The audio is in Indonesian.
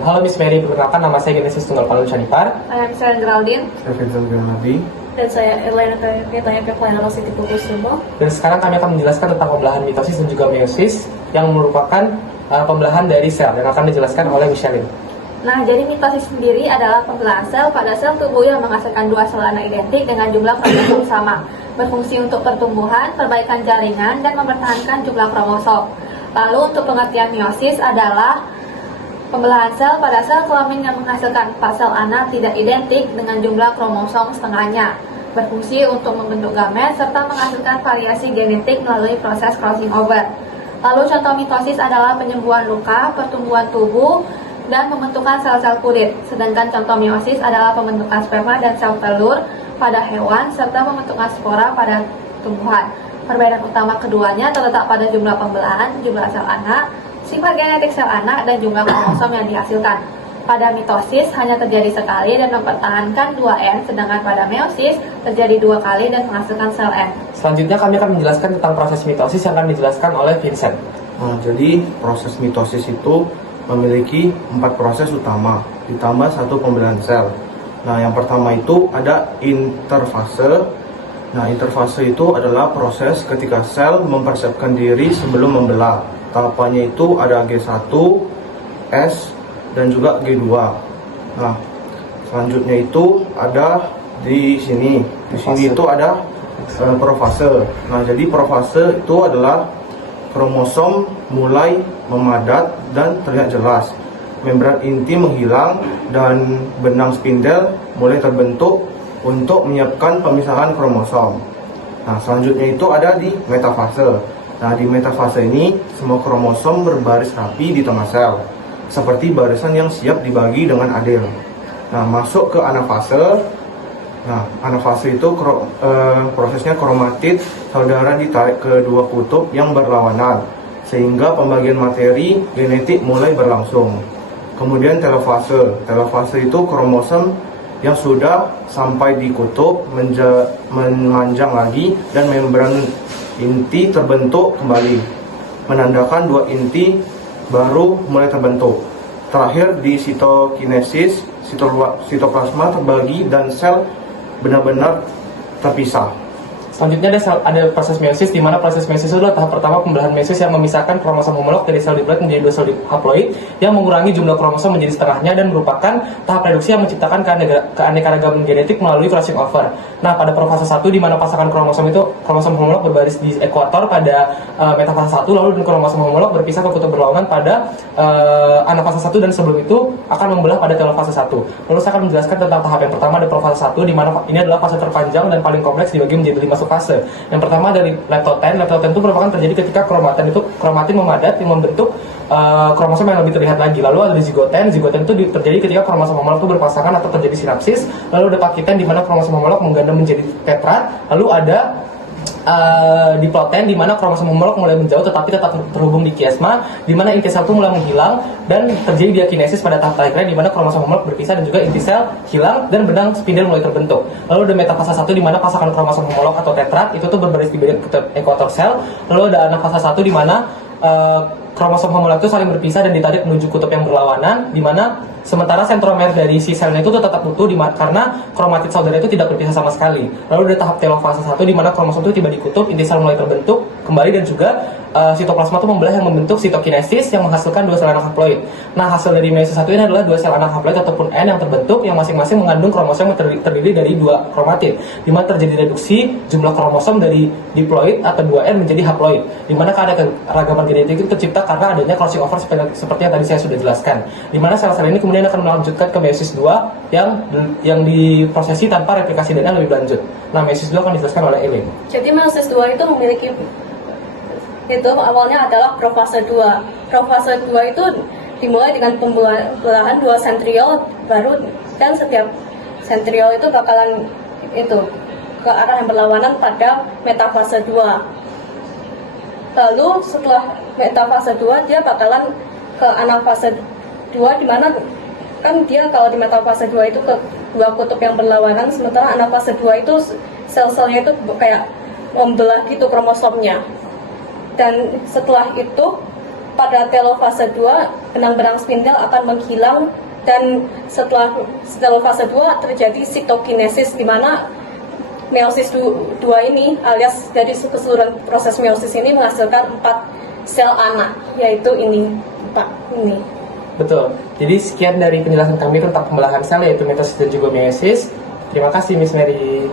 Halo Miss Mary, perkenalkan nama saya Genesis Tunggal Palu Chanipar. Saya Geraldine. Saya Faisal Granadi. Dan saya Elena Kayetanya Rositi Kukusumo. Dan sekarang kami akan menjelaskan tentang pembelahan mitosis dan juga meiosis yang merupakan pembelahan dari sel yang akan dijelaskan oleh Michelin. Nah, jadi mitosis sendiri adalah pembelahan sel pada sel tubuh yang menghasilkan dua sel anak identik dengan jumlah kromosom sama, berfungsi untuk pertumbuhan, perbaikan jaringan, dan mempertahankan jumlah kromosom. Lalu untuk pengertian meiosis adalah pembelahan sel pada sel kelamin yang menghasilkan 4 sel anak tidak identik dengan jumlah kromosom setengahnya, berfungsi untuk membentuk gamet serta menghasilkan variasi genetik melalui proses crossing over. Lalu contoh mitosis adalah penyembuhan luka, pertumbuhan tubuh, dan pembentukan sel-sel kulit. Sedangkan contoh meiosis adalah pembentukan sperma dan sel telur pada hewan serta pembentukan spora pada tumbuhan. Perbedaan utama keduanya terletak pada jumlah pembelahan, jumlah sel anak, sifat genetik sel anak, dan jumlah kromosom yang dihasilkan. Pada mitosis hanya terjadi sekali dan mempertahankan 2N, sedangkan pada meiosis terjadi 2 kali dan menghasilkan sel N. Selanjutnya kami akan menjelaskan tentang proses mitosis yang akan dijelaskan oleh Vincent. Jadi proses mitosis itu memiliki 4 proses utama ditambah 1 pembelahan sel. Nah, yang pertama itu ada interfase. Nah, interfase itu adalah proses ketika sel mempersiapkan diri sebelum membelah. Tahapannya itu ada G1, S, dan juga G2. Nah, selanjutnya itu ada di sini. Di sini itu ada profase. Nah, jadi profase itu adalah kromosom mulai memadat dan terlihat jelas. Membran inti menghilang dan benang spindel mulai terbentuk untuk menyiapkan pemisahan kromosom. Nah, selanjutnya itu ada di metafase. Nah, di metafase ini semua kromosom berbaris rapi di tengah sel, seperti barisan yang siap dibagi dengan adil. Nah, masuk ke anafase. Nah, anafase itu prosesnya kromatid saudara ditarik ke dua kutub yang berlawanan, sehingga pembagian materi genetik mulai berlangsung. Kemudian telofase. Telofase itu kromosom yang sudah sampai di kutub memanjang lagi dan membran inti terbentuk kembali, menandakan 2 inti baru mulai terbentuk. Terakhir di sitokinesis, sitoplasma terbagi dan sel benar-benar terpisah. Selanjutnya ada proses meiosis, di mana proses meiosis itu adalah tahap pertama pembelahan meiosis yang memisahkan kromosom homolog dari sel diploid menjadi 2 sel haploid yang mengurangi jumlah kromosom menjadi setengahnya dan merupakan tahap reduksi yang menciptakan keanekaragaman genetik melalui crossing over. Nah, pada profase 1 di mana pasangan kromosom homolog berbaris di ekuator pada metafase 1, lalu kromosom homolog berpisah ke kutub berlawanan pada anafase 1 dan sebelum itu akan membelah pada telofase 1. Lalu saya akan menjelaskan tentang tahap yang pertama di profase 1, di mana ini adalah fase terpanjang dan paling kompleks dibagi menjadi 5 fase. Yang pertama dari leptoten. Leptoten itu merupakan terjadi ketika kromatin memadat yang membentuk kromosom yang lebih terlihat lagi. Lalu ada zigoten. Zigoten itu terjadi ketika kromosom homolog itu berpasangan atau terjadi sinapsis. Lalu ada pakiten di mana kromosom homolog mengganda menjadi tetrat. Lalu ada diploten di mana kromosom homolog mulai menjauh tetapi tetap terhubung di kiasma, di mana inti sel itu mulai menghilang dan terjadi diakinesis pada tahap terakhir di mana kromosom homolog berpisah dan juga inti sel hilang dan benang spindel mulai terbentuk. Lalu ada metafase 1 di mana pasangan kromosom homolog atau tetrat itu tuh berbaris di bagian ekuator sel. Lalu ada anafase 1 di mana kromosom homolog itu saling berpisah dan ditarik menuju kutub yang berlawanan, di mana sementara sentromer dari si selnya itu tetap utuh karena kromatid saudara itu tidak berpisah sama sekali. Lalu ada tahap telofase 1 di mana kromosom itu tiba di kutub, inti sel mulai terbentuk kembali dan juga sitoplasma itu membelah yang membentuk sitokinesis yang menghasilkan 2 sel anak haploid. Nah, hasil dari meiosis 1 ini adalah 2 sel anak haploid ataupun N yang terbentuk yang masing-masing mengandung kromosom yang terdiri dari 2 kromatid, di mana terjadi reduksi jumlah kromosom dari diploid atau 2N menjadi haploid, di mana keanekaragaman genetik itu tercipta karena adanya crossing over seperti yang tadi saya sudah jelaskan, di mana sel-sel ini kemudian akan melanjutkan ke meiosis 2 yang diprosesi tanpa replikasi DNA lebih lanjut. Nah, meiosis 2 akan dijelaskan oleh Elin. Jadi meiosis 2 itu memiliki awalnya adalah profase 2. Profase 2 itu dimulai dengan pembelahan 2 sentriol baru dan setiap sentriol itu bakalan ke arah yang berlawanan pada metafase 2. Lalu setelah metafase 2 dia bakalan ke anafase 2 di mana kan dia kalau di metafase 2 itu ke 2 kutub yang berlawanan, sementara anafase 2 itu sel-selnya itu kayak membelah gitu kromosomnya. Dan setelah itu pada telofase 2 benang-benang spindel akan menghilang, dan setelah fase 2 terjadi sitokinesis, di mana meiosis 2 ini alias dari keseluruhan proses meiosis ini menghasilkan 4 sel anak, yaitu ini Pak, ini. Betul. Jadi sekian dari penjelasan kami tentang pembelahan sel, yaitu mitosis dan juga meiosis. Terima kasih Miss Mary.